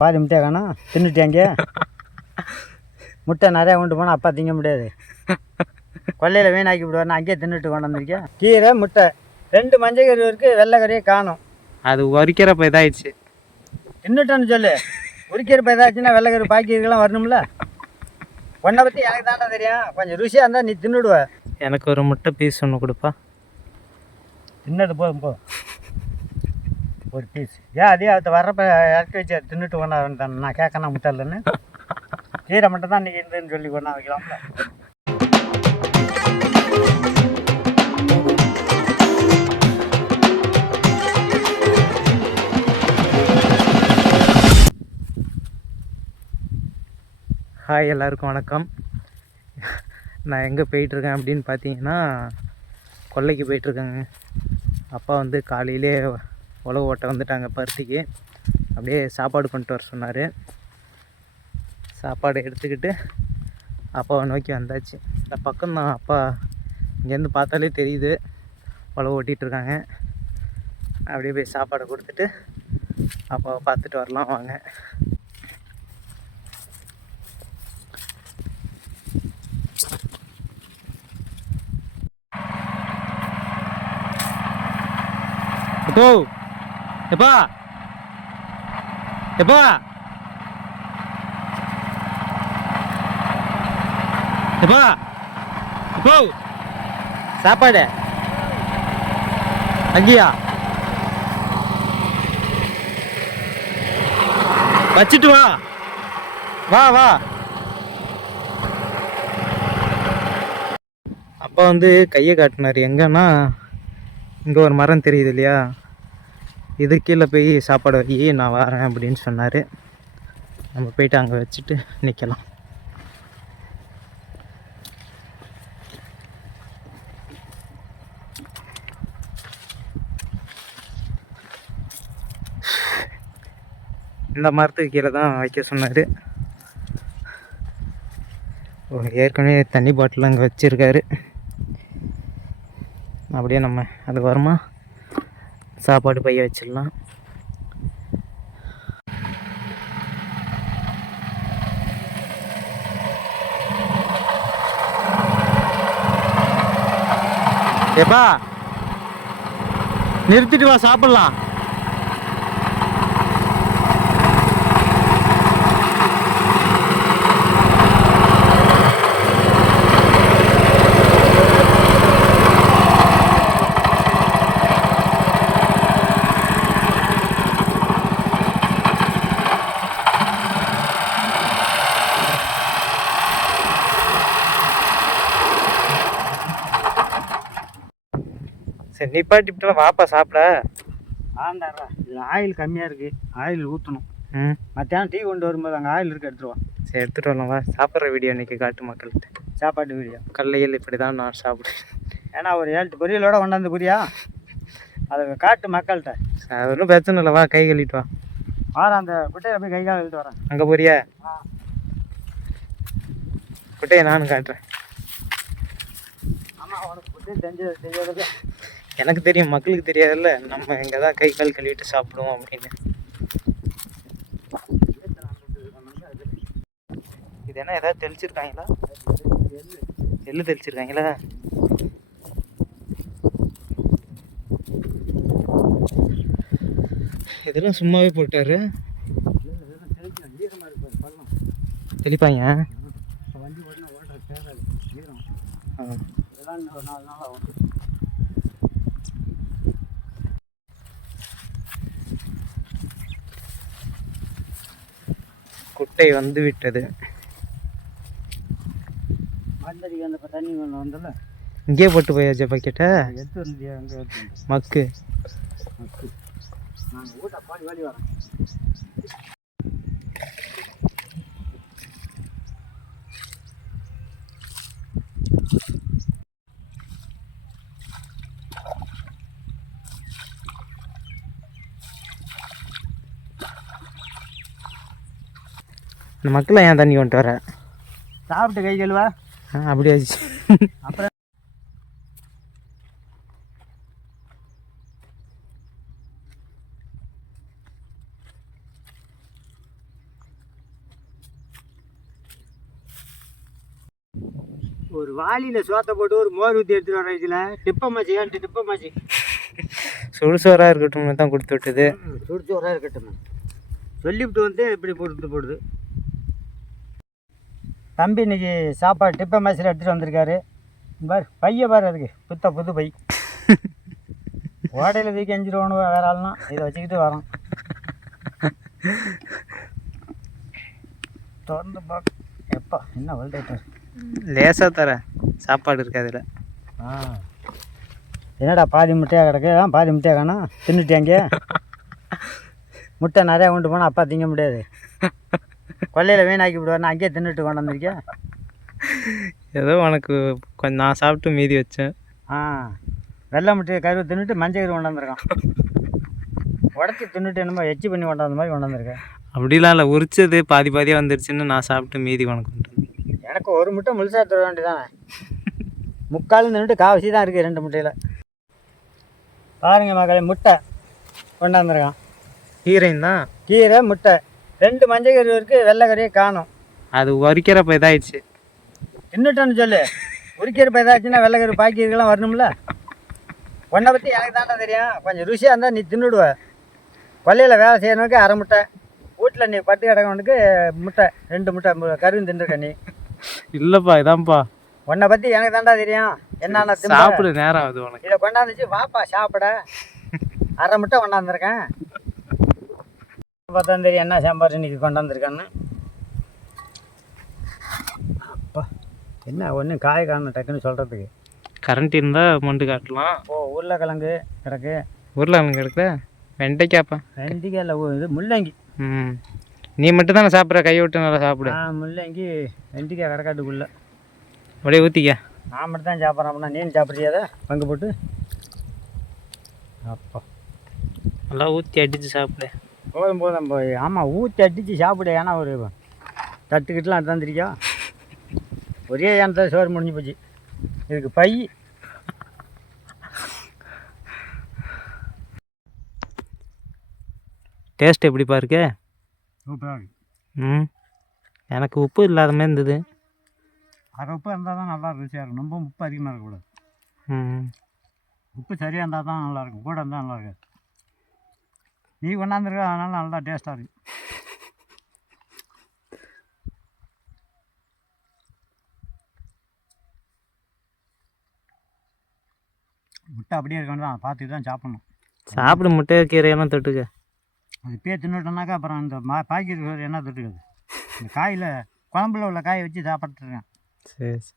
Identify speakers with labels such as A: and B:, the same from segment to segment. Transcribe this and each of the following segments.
A: பாதி முட்டையை காணும். தின்னுட்டியாங்க முட்டை நிறையா கொண்டு போனால் அப்பா திங்க முடியாது. கொல்லையில் வீணாக்கி விடுவார். அங்கேயே தின்னுட்டு கொண்டு வந்திருக்கேன். கீரை முட்டை. ரெண்டு மஞ்சள் கறி இருக்குது வெள்ளை கறியை காணும்.
B: அது வரிக்கிறப்ப இதாயிடுச்சு.
A: தின்னுட்டேன்னு சொல்லு. உரிக்கிறப்ப ஏதாச்சுன்னா வெள்ளை கறி பாக்கிலாம் வரணும்ல. உன்னை பற்றி எனக்கு தானே தெரியும். கொஞ்சம் ருசியாக இருந்தால் நீ தின்னுடுவ.
B: எனக்கு ஒரு முட்டை பீஸ் ஒன்று கொடுப்பா.
A: தின்னது போதும் போ. ஒரு பீஸ் ஏன் அதே அது வர்றப்ப இறக்கி வச்சு அதை தின்னுட்டு கொண்டா வந்தேன் நான் கேட்கணும் முட்டை இல்லைன்னு. கீரை மட்டும் தான் இன்றைக்கி இருந்துன்னு சொல்லி கொண்டா வைக்கலாம்ல
B: ஹாய் எல்லாருக்கும் வணக்கம். நான் எங்கே போயிட்டுருக்கேன் அப்படின்னு பார்த்தீங்கன்னா கொல்லைக்கு போயிட்டுருக்கேங்க. அப்பா வந்து காலையிலே உழவு ஓட்ட வந்துட்டாங்க பருத்திக்கு. அப்படியே சாப்பாடு கொண்டு வர சொன்னார். சாப்பாடு எடுத்துக்கிட்டு அப்பாவை நோக்கி வந்தாச்சு. இந்த பக்கம் தான் அப்பா இங்கேருந்து பார்த்தாலே தெரியுது. உழவு ஓட்டிகிட்டு இருக்காங்க. அப்படியே போய் சாப்பாடு கொடுத்துட்டு அப்பாவை பார்த்துட்டு வரலாம் வாங்க. எப்போ எப்பா? எப்பா? எப்பா? எப்போ? சாப்பாடு? அங்கேயா? வச்சுட்டு வா. வா வா. அப்பா வந்து கையை காட்டினார். எங்கன்னா? இங்கே ஒரு மரம் தெரியுது இல்லையா? இது கீழே போய் சாப்பாடு வை நான் வரேன் அப்படின்னு சொன்னார். நம்ம போயிட்டு அங்கே வச்சுட்டு நிற்கலாம் இந்த மரத்துக்கு கீழே தான் வைக்க சொன்னார். ஓ ஏற்கனவே தண்ணி பாட்டில் அங்கே வச்சுருக்காரு. அப்படியே நம்ம அது வருமா? சாப்பாடு பைய வச்சிடலாம். ஏப்பா நிறுத்திட்டு வா சாப்பிடலாம். சரி நிப்பாட்டிவிட்டு வாப்பா சாப்பிட.
A: ஆண்டாடுறா இதில் ஆயில் கம்மியாக இருக்குது ஆயில் ஊற்றணும்
B: ம்.
A: மத்தியானம் டீ கொண்டு வரும்போது அங்கே ஆயில் இருக்கு எடுத்துருவா
B: சரி எடுத்துகிட்டு வரலாம் வா. சாப்பிட்ற வீடியோ இன்னைக்கு காட்டு மக்கள்கிட்ட.
A: சாப்பாட்டு வீடியோ.
B: கல்லையில் இப்படி தான் நான் சாப்பிடுவேன்.
A: ஏன்னா ஒரு ஏழு பொரியலோட கொண்டாந்து புரியா அதை காட்டு மக்கள்கிட்ட.
B: அது ஒன்றும் பிரச்சனை இல்லை வா கை கழுவிட்டு வா.
A: வாரம் அந்த குட்டையை போய் கை கால் எழுத்து வரேன்.
B: அங்கே போறியா? குட்டையை நானும் காட்டுறேன்.
A: ஆமாம் உனக்கு குட்டை தெரிஞ்சது தெரியாதது.
B: எனக்கு தெரியும் மக்களுக்கு தெரியாதுல்ல. நம்ம இங்கே தான் கை கால் கழுவிட்டு சாப்பிடுவோம் அப்படின்னு. இது என்ன ஏதாவது தெளிச்சிருக்காங்களா? எள்ளு தெளிச்சிருக்காங்களா? இதெல்லாம் சும்மாவே போட்டாரு. தெளிப்பாங்க.
A: வண்டி ஓட்டினா ஓட்ட சேராது ஈரம்
B: ஆ.
A: இதெல்லாம் இன்னும் ஒரு நாலு நாள் ஆகும்
B: குட்டை வந்து விட்டது. இங்கேயே போட்டு போயாச்சா பக்கெட்டை மக்கு.
A: நாங்கள் ஊட்ட
B: இந்த மக்களை ஏன் தண்ணி கொண்டு வர?
A: சாப்பிட்டு கை கழுவா?
B: ஆ அப்படியாச்சு
A: அப்புறம்? ஒரு வாளியில் சோத்த போட்டு ஒரு மோர் ஊற்றி எடுத்துகிட்டு வர இதில். டிப்பமாச்சு ஏன் டிப்பமாச்சு
B: சுடுசோராக இருக்கட்டும் தான் கொடுத்து விட்டது.
A: சுடுசோராக இருக்கட்டும் சொல்லிவிட்டு வந்து இப்படி கொடுத்து போடுது. தம்பி இன்னைக்கு சாப்பாடு டிப்ப மேசில் எடுத்துகிட்டு வந்திருக்காரு. பார் பைய பாரு அதுக்கு. புத்த புது பை. ஓடையில் தூக்கி எஞ்சிடுவோம் வேற ஆள்னா இதை வச்சுக்கிட்டு வரோம் தொடர்ந்து பார்க்க எப்பா என்ன வெல்டேட்டர்
B: லேசாக தரேன். சாப்பாடு இருக்கு அதில்
A: ஆ. என்னடா பாதி முட்டையாக கிடக்கு? ஆ பாதி முட்டையாக காணோம் தின்னுட்டேங்க முட்டை நிறையா கொண்டு போனால் அப்பா திங்க முடியாது. கொல்லையில் வீணாக்கி விடுவார் அங்கேயே தின்னுட்டு கொண்டு வந்திருக்கேன்
B: ஏதோ உனக்கு கொஞ்சம் நான் சாப்பிட்டு மீதி வச்சேன்.
A: ஆ வெள்ளை முட்டையை கருவு தின்னுட்டு மஞ்சள் கருவு கொண்டு வந்திருக்கான். உடச்சி தின்னுட்டு என்னமோ எச்சி பண்ணி கொண்டு வந்த மாதிரி கொண்டு வந்திருக்கேன்
B: அப்படிலாம் இல்லை உரிச்சது பாதி பாதியாக வந்துருச்சுன்னு நான் சாப்பிட்டு மீதி உனக்கு.
A: எனக்கு ஒரு முட்டை முழுசாக தர வேண்டியதானே முக்காலும் தின்னுட்டு காவசி தான் இருக்குது ரெண்டு முட்டையில். பாருங்க மகளே முட்டை கொண்டாந்துருக்கான்
B: ஹீரோயின் தான்.
A: கீரை முட்டை. ரெண்டு மஞ்சள் கறி இருக்குது வெள்ளை கறியை காணும்.
B: அது உரிக்கிறப்ப இதாயிடுச்சு.
A: தின்னுட்டேன்னு சொல்லு. உரிக்கிறப்ப ஏதாச்சுன்னா வெள்ளை கறி பாக்கியெல்லாம் வரணும்ல? உன்னை பற்றி எனக்கு தாண்டா தெரியும். கொஞ்சம் ருசியாக இருந்தால் நீ தின்னுடுவ. கொல்லையில் வேலை செய்யறவனுக்கு அரை முட்டை. வீட்டில் நீ பட்டு கிடக்கவனுக்கு முட்டை. ரெண்டு முட்டை கருவும் தின்றுருக்க நீ.
B: இல்லைப்பா இதான்ப்பா.
A: உன்னை பற்றி எனக்கு தாண்டா தெரியும். என்னென்ன
B: சாப்பிடு நேரம் உனக்கு.
A: இதை கொண்டாந்துச்சு வாப்பா சாப்பிட. அரை முட்டை கொண்டாந்துருக்கேன். பார்த்தா தெரியும் என்ன சாம்பார் இன்னைக்கு கொண்டாந்துருக்கான்னு? அப்பா என்ன ஒன்றும் காய் காணும் டக்குன்னு சொல்கிறதுக்கு
B: கரண்ட் இருந்தால் மொண்டு காட்டலாம்.
A: ஓ உருளைக்கிழங்கு கிடக்கு.
B: உருளைக்கிழங்கு கிடக்குல வெண்டைக்காப்பா.
A: வெண்டிக்காய் இல்லை இது முள்ளங்கி.
B: ம். நீ மட்டும் தானே சாப்பிட்ற? கையை விட்டு நல்லா சாப்பிடு.
A: ஆ முள்ளங்கி வெண்டிக்காய் கிடக்காட்டுக்குள்ளே.
B: அப்படியே ஊற்றிக்க
A: நான் மட்டும் தான் சாப்பிட்றேன் அப்படின்னா நீ சாப்பிட்றியாத பங்கு போட்டு. அப்பா.
B: நல்லா ஊற்றி அடித்து சாப்பிடு.
A: போதும் போதும் போய் ஆமாம் ஊற்றி அடித்து சாப்பிடு ஏன்னா ஒரு தட்டுக்கிட்டுலாம் தந்துருக்கியா ஒரே ஏன்ட்ட சோறு முடிஞ்சு போச்சு. இதுக்கு பை.
B: டேஸ்ட் எப்படிப்பா இருக்கு? ம். எனக்கு உப்பு இல்லாத மாதிரி இருந்தது.
A: அரை உப்பு இருந்தால் தான் நல்லா ருசியாக இருக்கும் ரொம்ப உப்பு அதிகமாக இருக்கக்கூடாது.
B: ம்.
A: உப்பு சரியாக இருந்தால் தான் நல்லாயிருக்கும் கூட இருந்தால் நல்லா இருக்காது. நீ கொண்டாந்துருக்க அதனால நல்லா டேஸ்ட்டாக இருக்கு. முட்டை அப்படியே இருக்க வேண்டியதான் பார்த்துட்டு தான் சாப்பிட்ணும்.
B: சாப்பிடு முட்டை கீரையெல்லாம் தொட்டுக்க.
A: அது இப்பயே தின்னுட்டோம்னாக்கா அப்புறம் அந்த மா பாக்கெட் என்ன தொட்டுக்குது இந்த காயில் குழம்புல உள்ள காயை வச்சு சாப்பிட்ருக்கேன்
B: சரி சரி.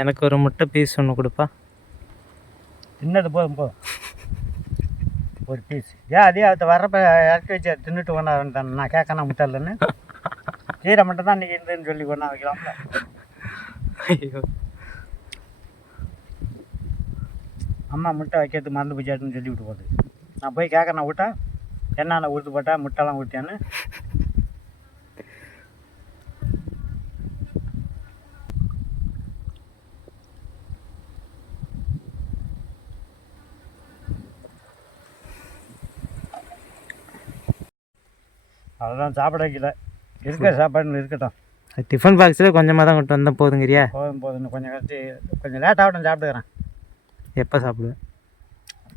B: எனக்கு ஒரு முட்டை பீஸ் ஒன்று கொடுப்பா.
A: தின்னது போதும் போதும் ஒரு பீஸ் ஏன் அதே அதை வர்றப்ப இறக்கி வச்சு தின்னுட்டு கொண்டா நான் கேட்கணும் முட்டை இல்லைன்னு. கீரை மட்டும் தான் இன்றைக்கி இருந்துன்னு சொல்லி கொண்டா வைக்கலாம்ல.
B: ஐயோ.
A: அம்மா முட்டை வைக்கிறது மறந்து போச்சாட்டுன்னு சொல்லி விட்டு போகுது. நான் போய் கேட்கறேன் விட்டா என்னென்ன ஊற்று போட்டா முட்டைலாம் ஊற்றியான்னு அதெல்லாம் சாப்பிட வைக்கல இருக்கிற சாப்பாடுன்னு இருக்கட்டும்.
B: டிஃபன் பாக்ஸில் கொஞ்சமாக தான் கொண்டு வந்தால் போதுங்கிறியா?
A: போதும் போதும். கொஞ்சம் கழிச்சு கொஞ்சம் லேட்டாகட்டும் சாப்பிட்டுக்கிறேன்.
B: எப்போ சாப்பிடுவேன்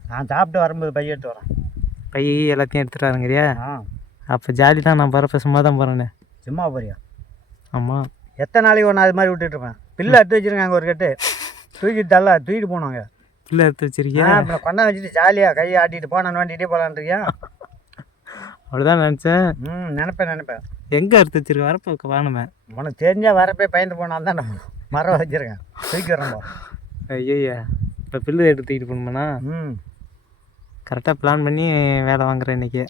A: நான் சாப்பிட்டு வரும்போது பைய எடுத்து வரேன்.
B: பை எல்லாத்தையும் எடுத்துகிட்டு வரேங்கிறியா?
A: ஆ.
B: அப்போ ஜாலி தான் நான் போகிறப்ப சும்மா தான் போகிறேன்னு
A: சும்மா போறியா?
B: ஆமாம்
A: எத்தனை நாளைக்கு ஒன்று அது மாதிரி விட்டுட்டு இருப்பேன். பில்லு எடுத்து வச்சிருக்காங்க ஒரு கட்டு. தூக்கிட்டு தள்ள தூக்கிட்டு போனாங்க
B: பிள்ளை எடுத்து வச்சிருக்கியா?
A: அப்புறம் கொண்டா வச்சுட்டு ஜாலியாக கையை ஆட்டிட்டு போனான்னு வேண்டிகிட்டே போகலான்றியா
B: அப்படிதான் நினச்சேன்.
A: ம் நினைப்பேன் நினைப்பேன்.
B: எங்கே எடுத்து வச்சிருக்க வரப்போ வாணுமே
A: உனக்கு தெரிஞ்சால் வரப்பே பயந்து போனான் தான் நான் மரம் வச்சிருக்கேன். தூக்கி வரேன் போ.
B: ஐயோய்யா இப்போ பில்லு எடுத்துக்கிட்டு போகணுமாண்ணா?
A: ம்.
B: கரெக்டாக பிளான் பண்ணி வேலை வாங்குறேன் இன்றைக்கி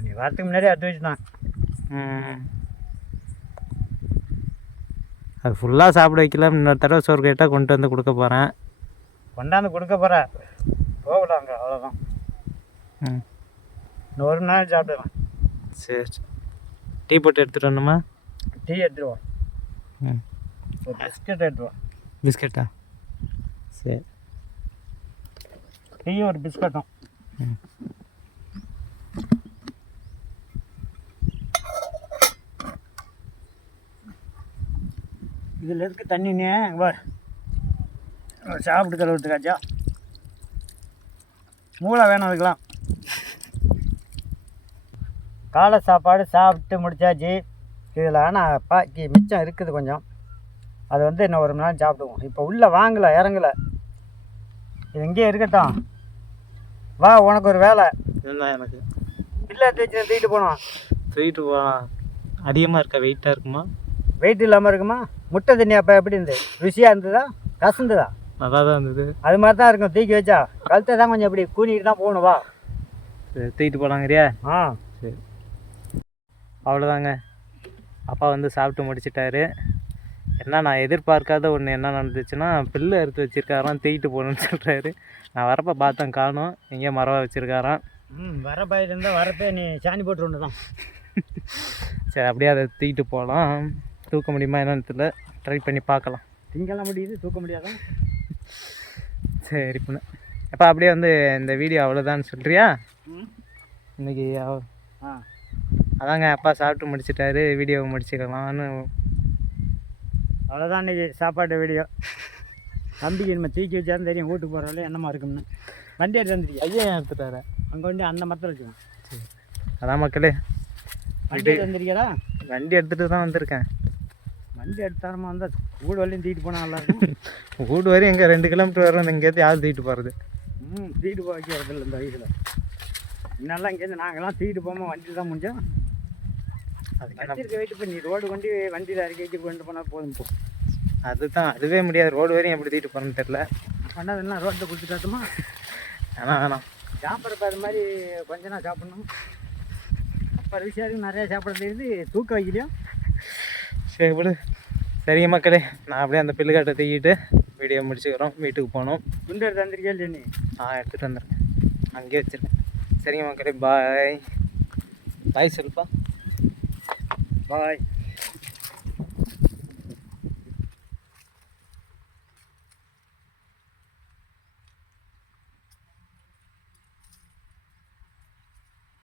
A: நீ வரத்துக்கு முன்னாடியே எடுத்து வச்சுட்டான்
B: அது ஃபுல்லாக சாப்பிட வைக்கல இன்னொரு தடவை சோறு கேட்டால் கொண்டு வந்து கொடுக்க போகிறேன்
A: கொண்டாந்து கொடுக்க போகிற போகலாங்க அவ்வளோதான்
B: ம்.
A: இன்னும் ஒரு நாள் சாப்பிடுவேன்
B: சரி. டீ போட்டு எடுத்துகிட்டு வரணுமா?
A: டீ எடுத்துருவோம்
B: ம்.
A: பிஸ்கட் எடுத்துவோம்
B: பிஸ்கட்டா? சரி.
A: டீயும் ஒரு பிஸ்கட்டும்.
B: ம்.
A: இதில் இருக்க தண்ணினே வா சாப்பிட்டு கழுவுறதுக்காச்சா மூளை வேணும் அதுக்கெலாம் காலை சாப்பாடு சாப்பிட்டு முடிச்சாச்சு. இதில் ஆனால் பாக்கி மிச்சம் இருக்குது கொஞ்சம். அது வந்து இன்னும் ஒரு மணி நேரம் சாப்பிடுவோம். இப்போ உள்ளே வாங்கலை இறங்கலை. இது இங்கேயே இருக்கட்டும். வா உனக்கு ஒரு வேலை.
B: என்ன எனக்கு?
A: எடுத்து வச்சு தூக்கிட்டு போனோம்
B: தூக்கிட்டு போகலாம் அதிகமாக இருக்கா? வெயிட்டாக இருக்குமா?
A: வெயிட் இல்லாமல் இருக்குமா? முட்டை தண்ணி அப்போ எப்படி இருந்தது? ருசியாக இருந்ததா? கசந்ததா?
B: நல்லா தான் இருந்தது.
A: அது மாதிரி தான் இருக்கும். தூக்கி வச்சா. கழுத்தை தான் கொஞ்சம் இப்படி கூனிட்டு தான் போகணும். வா.
B: சரி தூக்கிட்டு போகலாங்கிறியா
A: ஆ.
B: சரி. அவ்வளோதாங்க அப்பா வந்து சாப்பிட்டு முடிச்சிட்டாரு. என்ன நான் எதிர்பார்க்காத ஒன்று என்ன நடந்துச்சுன்னா பில்லு அறுத்து வச்சிருக்காராம் தூக்கிட்டு போகணுன்னு சொல்கிறாரு நான் வரப்போ பார்த்தேன் காணும். எங்கேயோ மரவா வச்சுருக்காராம்.
A: ம் வர பயிர் இருந்தால் வரப்பே நீ சாணி போட்டு ஒன்று தான்
B: சரி அப்படியே அதை தூக்கிட்டு போகலாம் தூக்க முடியுமா என்னன்னு தெரியல. ட்ரை பண்ணி பார்க்கலாம்.
A: திங்கெல்லாம் முடியுது தூக்க முடியாதா?
B: சரி பண்ண. அப்போ அப்படியே வந்து இந்த வீடியோ அவ்வளோதான்னு சொல்கிறியா இன்னைக்கு
A: ஆ.
B: அதாங்க அப்பா சாப்பிட்டு முடிச்சிட்டாரு வீடியோவை முடிச்சுக்கலாம்னு.
A: அவ்வளோதான் இன்னைக்கு சாப்பாடு வீடியோ தம்பிக்கு நம்ம தூக்கி வச்சாலும் தெரியும் வீட்டுக்கு போகிற என்னமா இருக்கும்னு. வண்டி எடுத்து வந்துருக்கியா
B: ஐயா எடுத்துட்டாரு.
A: அங்கே வந்து அந்த மரத்தில் வச்சுக்கோங்க
B: அதான் மக்களே.
A: வண்டி எடுத்து வந்திருக்கியாடா
B: வண்டி எடுத்துகிட்டு தான் வந்திருக்கேன்.
A: வண்டி எடுத்தாரமா வந்தால் வீடு வரலையும் தூக்கிட்டு போனால் நல்லா இருக்கும்.
B: வீடு வரையும் எங்கே ரெண்டு கிலோமீட்டர் வரும் இங்கேருந்து யார் தூக்கிட்டு போகிறது
A: ம் தூக்கிட்டு போக வைக்கிறதில்ல இந்த வயசில் முன்னெல்லாம் இங்கேருந்து நாங்கள்லாம் தூக்கிட்டு போகாமல் வண்டியில் தான் முடிஞ்சோம்.
B: என்ன
A: வச்சிருக்க வெயிட் பண்ணி ரோடு வண்டி வண்டியில் இறக்கி வச்சு கொண்டு போனால் போதும் போ.
B: அதுதான் அதுவே முடியாது. ரோடு வரையும் எப்படி தூக்கிட்டு போகிறேன்னு தெரில
A: பண்ணாதுன்னா ரோட்டில் கொடுத்துட்டாட்டுமா
B: ஆனால் வேணாம்
A: சாப்பிட்றப்ப அது மாதிரி கொஞ்ச நாள் சாப்பிடணும். அப்போ விஷயம் நிறையா சாப்பிட தெரியுது தூக்க வைக்கலையோ?
B: சரி விடு. சரிங்க மக்களே நான் அப்படியே அந்த பில்லுக்காட்டை தூக்கிட்டு வீடியோ முடிச்சுக்கிறோம். வீட்டுக்கு போகணும்.
A: குண்டு எடுத்து வந்திருக்கே இல்லை நீ?
B: நான் எடுத்துகிட்டு வந்துடுறேன். அங்கேயே வச்சிருக்கேன். சரிங்க மக்களே பாய் பாய் சொல்லுப்பா
A: பாய்